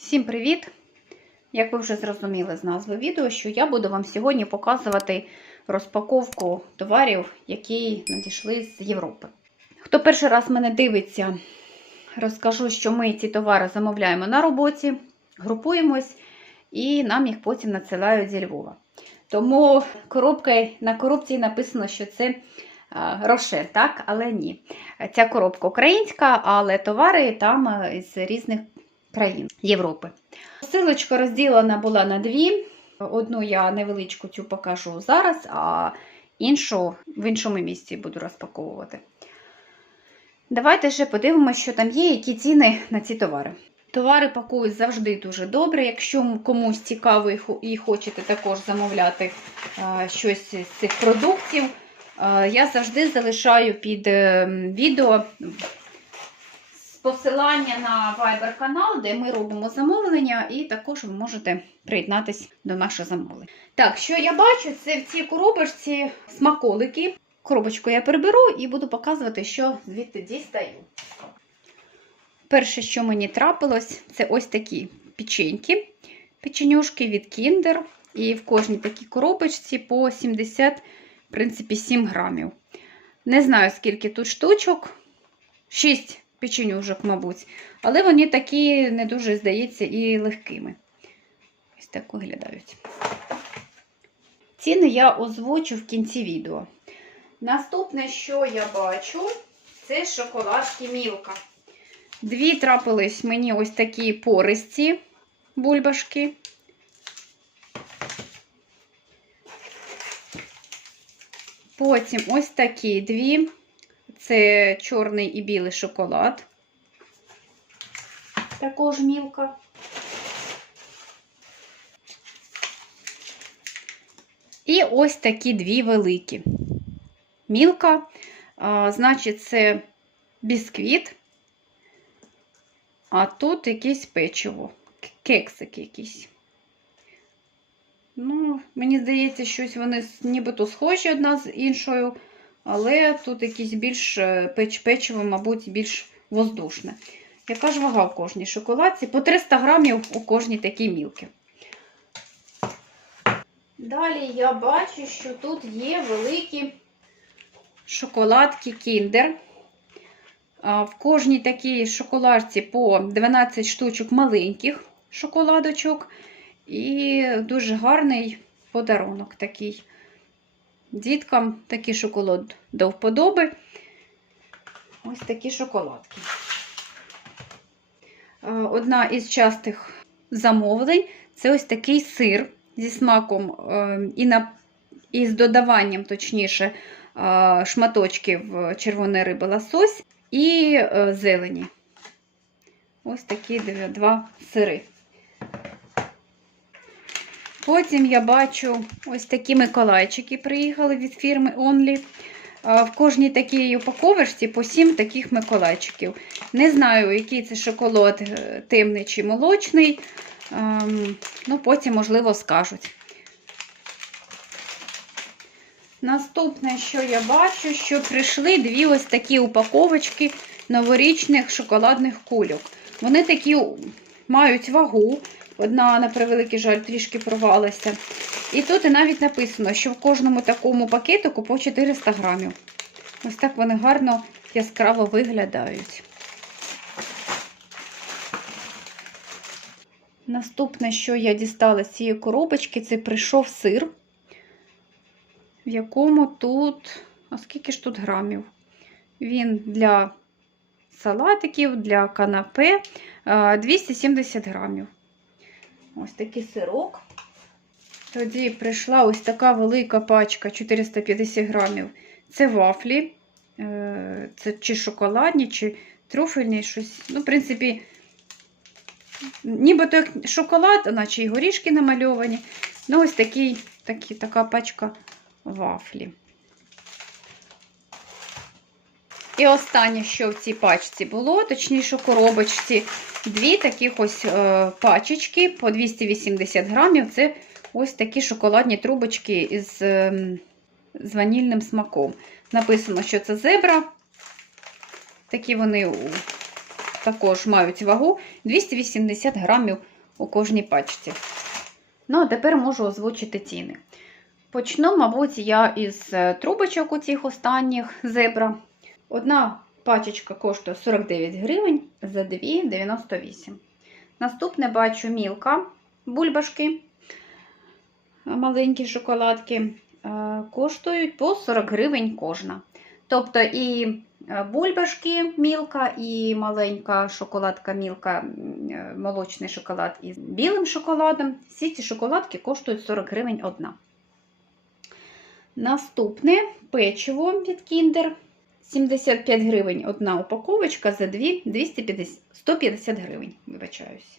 Всім привіт! Як ви вже зрозуміли з назви відео, що я буду вам сьогодні показувати розпаковку товарів, які надійшли з Європи. Хто перший раз мене дивиться, розкажу, що ми ці товари замовляємо на роботі, групуємось і нам їх потім надсилають зі Львова. Тому коробка, на коробці написано, що це а, Рошен, так, але ні. Ця коробка українська, але товари там з різних країн Європи. Силочка розділена була на дві. Одну я невеличку цю покажу зараз, а іншу в іншому місці буду розпаковувати. Давайте ще подивимося, що там є, які ціни на ці товари. Товари пакують завжди дуже добре. Якщо комусь цікаво і хочете також замовляти щось з цих продуктів, я завжди залишаю під відео посилання на Viber канал, де ми робимо замовлення, і також ви можете приєднатися до нашого замовлення. Так, що я бачу, це в цій коробочці смаколики. Коробочку я переберу і буду показувати, що звідти дістаю. Перше, що мені трапилось, це ось такі печеньки, печенюшки від Kinder. І в кожній такій коробочці по 70, в принципі, 7 грамів. Не знаю, скільки тут штучок. 6 печенюжок, мабуть. Але вони такі, не дуже, здається, і легкими. Ось так виглядають. Ціни я озвучу в кінці відео. Наступне, що я бачу, це шоколадки Мілка. Дві трапились мені ось такі пористі бульбашки. Потім ось такі дві. Це чорний і білий шоколад. Також мілка. І ось такі дві великі. Мілка, а, значить, це бісквіт, а тут якесь печиво, кексик якийсь. Ну, мені здається, щось вони нібито схожі одна з іншою. Але тут якийсь більш печ печиво, мабуть, більш воздушне. Яка ж вага в кожній шоколадці? По 300 грамів у кожній такій мілки. Далі я бачу, що тут є великі шоколадки Kinder. В кожній такій шоколадці по 12 штучок маленьких шоколадочок. І дуже гарний подарунок такий. Діткам такий шоколад до вподоби. Ось такі шоколадки. Одна із частих замовлень це ось такий сир зі смаком і на, і з додаванням, точніше, шматочків червоної риби лосось і зелені. Ось такі два сири. Потім я бачу ось такі миколайчики приїхали від фірми Only. В кожній такій упаковочці по 7 таких миколайчиків. Не знаю, який це шоколад е, темний чи молочний. Ну, Потім, можливо, скажуть. Наступне, що я бачу, що прийшли дві ось такі упаковочки новорічних шоколадних кульок. Вони такі мають вагу. Одна, на превеликий жаль, трішки порвалася. І тут і навіть написано, що в кожному такому пакетику по 400 грамів. Ось так вони гарно яскраво виглядають. Наступне, що я дістала з цієї коробочки, це прийшов сир, в якому тут, а скільки ж тут грамів? Він для салатиків, для канапе 270 грамів. Ось такий сирок. Тоді прийшла ось така велика пачка 450 грамів. Це вафлі. Це чи шоколадні, чи трюфельні щось. Ну, в принципі, нібито як шоколад, наче і горішки намальовані. Ну, ось такий, такий, така пачка вафлі. І останнє, що в цій пачці було, точніше, коробочці, дві таких ось е, пачечки по 280 грамів. Це ось такі шоколадні трубочки із е, з ванільним смаком. Написано, що це зебра. Такі вони також мають вагу 280 грамів у кожній пачці. Ну, а тепер можу озвучити ціни. Почну, мабуть, я із е, трубочок у цих останніх зебра. Одна пачечка коштує 49 гривень за 2,98. Наступне бачу мілка бульбашки, маленькі шоколадки, е, коштують по 40 гривень кожна. Тобто і е, бульбашки мілка, і маленька шоколадка мілка, е, молочний шоколад із білим шоколадом. Всі ці шоколадки коштують 40 гривень одна. Наступне печиво від Kinder. 75 гривень одна упаковочка за 2 250, 150 гривень, вибачаюсь.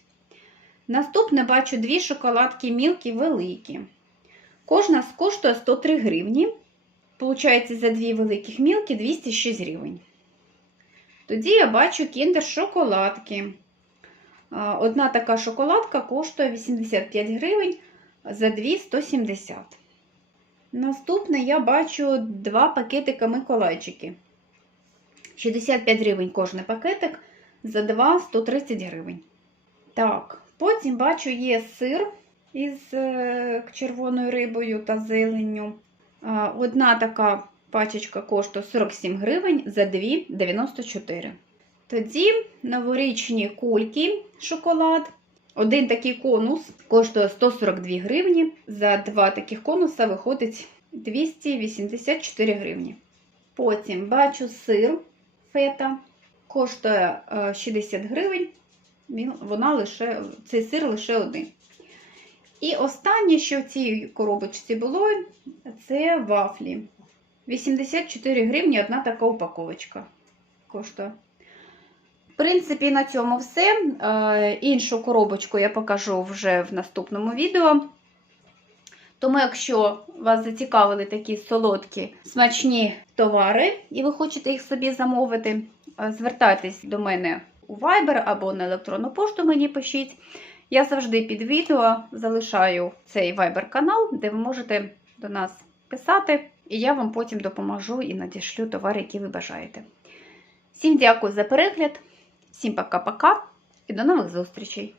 Наступне бачу дві шоколадки мілкі великі. Кожна коштує 103 гривні. Получається, за дві великих мілки 206 гривень. Тоді я бачу кіндер шоколадки. Одна така шоколадка коштує 85 гривень за 2 170. Наступне я бачу два пакетика Миколайчики. 65 гривень кожний пакетик, за 2 130 гривень. Так, потім бачу є сир із е, червоною рибою та зеленню. Одна така пачечка коштує 47 гривень за 2 94. Тоді новорічні кульки шоколад. Один такий конус коштує 142 гривні. За два таких конуса виходить 284 гривні. Потім бачу сир фета, коштує е, 60 гривень. Вона лише, цей сир лише один. І останнє, що в цій коробочці було, це вафлі. 84 гривні одна така упаковочка коштує. В принципі, на цьому все. Е, Іншу коробочку я покажу вже в наступному відео. Тому, якщо вас зацікавили такі солодкі, смачні товари, і ви хочете їх собі замовити, е, звертайтесь до мене у Viber або на електронну пошту мені пишіть. Я завжди під відео залишаю цей Viber канал, де ви можете до нас писати, і я вам потім допоможу і надішлю товари, які ви бажаєте. Всім дякую за перегляд, всім пока-пока і до нових зустрічей!